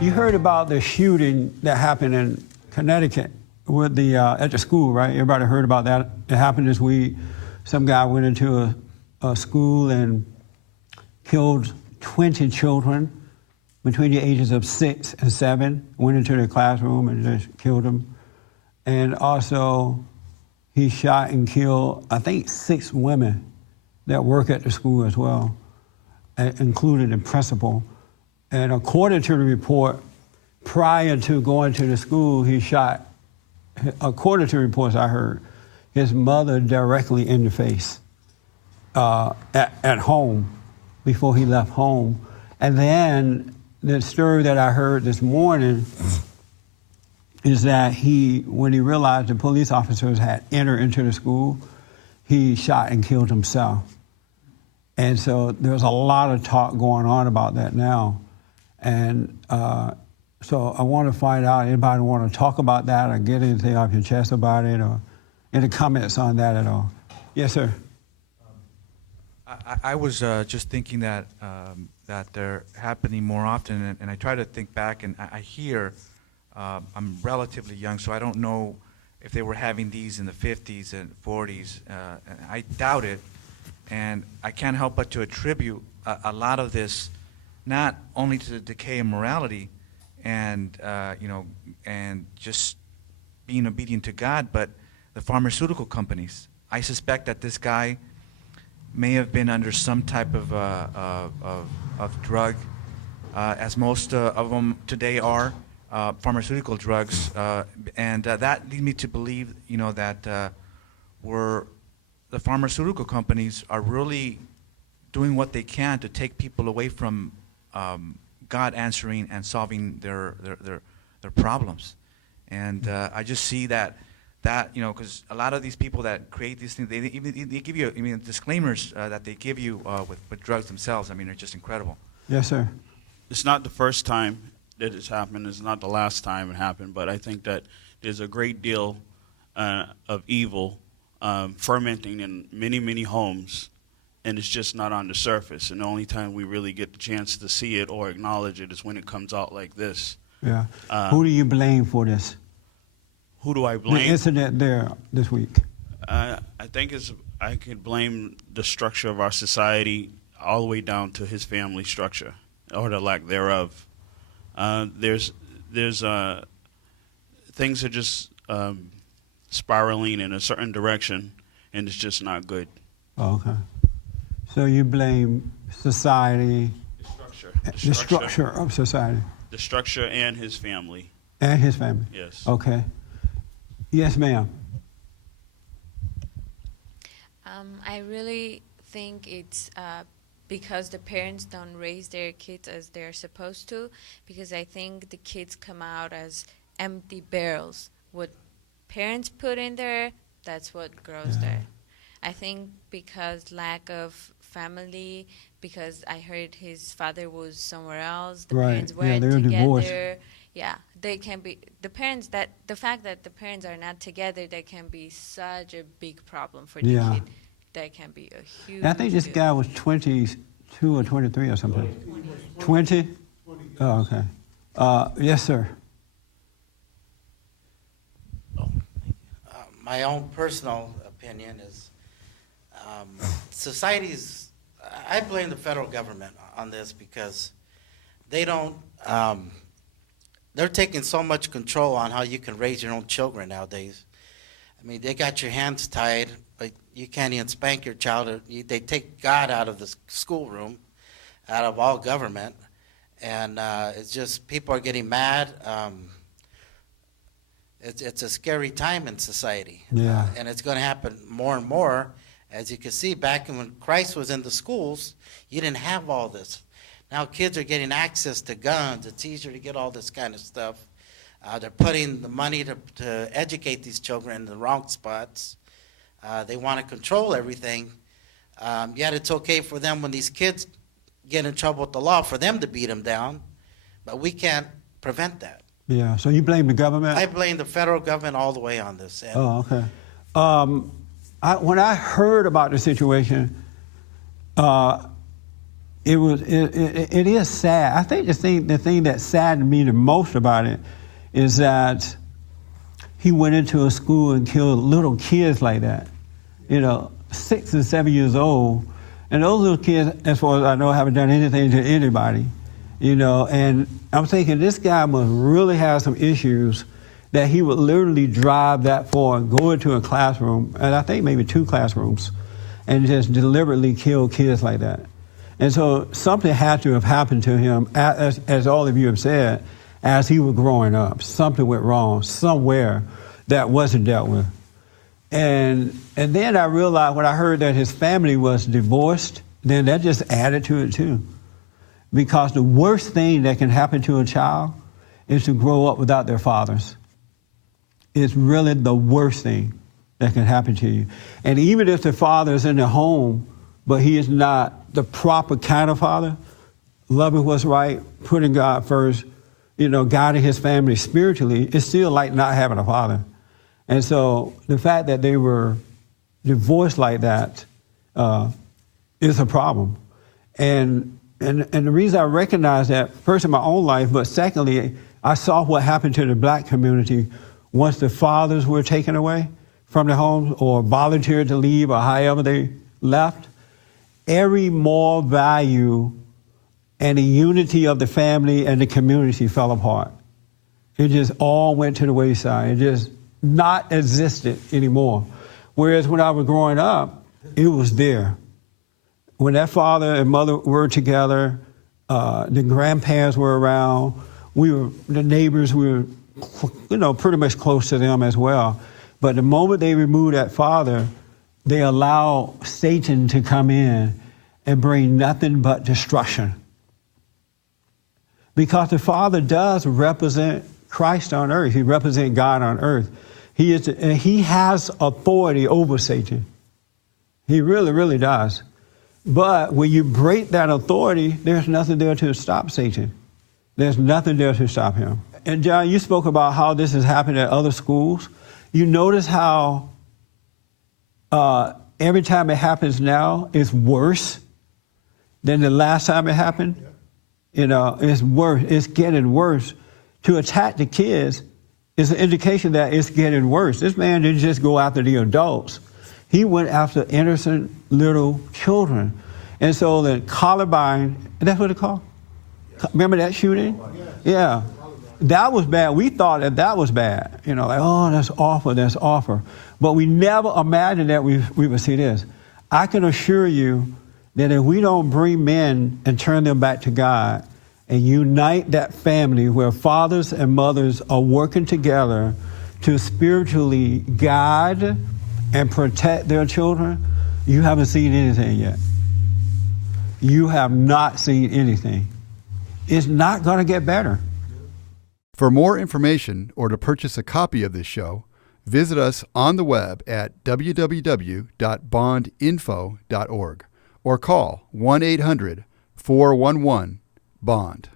You heard about the shooting that happened in Connecticut with the at the school, right? Everybody heard about that. It happened this week. Some guy went into a school and killed 20 children between the ages of 6 and 7. Went into their classroom and just killed them. And also, he shot and killed, I think, 6 women that work at the school as well, including the principal. And according to the report, prior to going to the school, he shot, according to reports I heard, his mother directly in the face at home before he left home. And then the story that I heard this morning is that when he realized the police officers had entered into the school, he shot and killed himself. And so there's a lot of talk going on about that now. And so I want to find out, anybody want to talk about that or get anything off your chest about it, or any comments on that at all? Yes, sir. I was just thinking that that they're happening more often, and I try to think back, and I hear, I'm relatively young, so I don't know if they were having these in the 50s and 40s. And I doubt it, and I can't help but to attribute a lot of this not only to the decay of morality and and just being obedient to God, but the pharmaceutical companies. I suspect that this guy may have been under some type of drug, as most of them today are, pharmaceutical drugs, and that leads me to believe, that the pharmaceutical companies are really doing what they can to take people away from God answering and solving their problems. And I just see that because a lot of these people that create these things, they give you, disclaimers that they give you with drugs themselves, are just incredible. Yes, sir. It's not the first time that it's happened. It's not the last time it happened. But I think that there's a great deal of evil fermenting in many, many homes, and it's just not on the surface. And the only time we really get the chance to see it or acknowledge it is when it comes out like this. Yeah. Who do you blame for this? Who do I blame? The incident there this week. I think I could blame the structure of our society all the way down to his family structure, or the lack thereof. There's things are just spiraling in a certain direction, and it's just not good. Oh, okay. So you blame society, The structure of society. The structure and his family. And his family? Yes. Okay. Yes, ma'am. I really think it's because the parents don't raise their kids as they're supposed to, because I think the kids come out as empty barrels. What parents put in there, that's what grows there. I think because lack of family, because I heard his father was somewhere else, the parents weren't they were together. divorced. Yeah, they can be, the fact that the parents are not together, that can be such a big problem for the kid. That can be a huge And I think this guy was 22 or 23 or something. 20? Oh, okay. Yes, sir. My own personal opinion is I blame the federal government on this because they don't, they're taking so much control on how you can raise your own children nowadays. They got your hands tied, but you can't even spank your child. They take God out of the schoolroom, out of all government, and it's just people are getting mad. It's a scary time in society, and it's going to happen more and more. As you can see, back when Christ was in the schools, you didn't have all this. Now kids are getting access to guns. It's easier to get all this kind of stuff. They're putting the money to educate these children in the wrong spots. They want to control everything. Yet it's okay for them when these kids get in trouble with the law for them to beat them down, but we can't prevent that. Yeah, so you blame the government? I blame the federal government all the way on this. Oh, okay. When I heard about the situation, it it is sad. I think the thing that saddened me the most about it is that he went into a school and killed little kids like that, 6 and 7 years old. And those little kids, as far as I know, haven't done anything to anybody, and I'm thinking this guy must really have some issues that he would literally drive that far and go into a classroom, and I think maybe 2 classrooms, and just deliberately kill kids like that. And so something had to have happened to him, as all of you have said, as he was growing up. Something went wrong somewhere that wasn't dealt with. And then I realized when I heard that his family was divorced, then that just added to it too. Because the worst thing that can happen to a child is to grow up without their fathers. It's really the worst thing that can happen to you. And even if the father is in the home, but he is not the proper kind of father, loving what's right, putting God first, guiding his family spiritually, it's still like not having a father. And so the fact that they were divorced like that is a problem. And the reason I recognize that, first in my own life, but secondly, I saw what happened to the black community once the fathers were taken away from the homes or volunteered to leave or however they left. Every moral value and the unity of the family and the community fell apart. It just all went to the wayside. It just not existed anymore. Whereas when I was growing up, it was there. When that father and mother were together, the grandparents were around, the neighbors were, pretty much close to them as well. But the moment they removed that father, they allow Satan to come in and bring nothing but destruction. Because the Father does represent Christ on earth. He represents God on earth. He has authority over Satan. He really, really does. But when you break that authority, there's nothing there to stop Satan. There's nothing there to stop him. And John, you spoke about how this has happened at other schools. You notice how every time it happens now, it's worse than the last time it happened. It's worse. It's getting worse. To attack the kids is an indication that it's getting worse. This man didn't just go after the adults. He went after innocent little children. And so the Columbine, that's what it's called? Remember that shooting? Yeah. That was bad. We thought that was bad. That's awful, that's awful. But we never imagined that we would see this. I can assure you that if we don't bring men and turn them back to God and unite that family where fathers and mothers are working together to spiritually guide and protect their children, you haven't seen anything yet. You have not seen anything. It's not going to get better. For more information or to purchase a copy of this show, visit us on the web at www.bondinfo.org or call 1-800-411-BOND.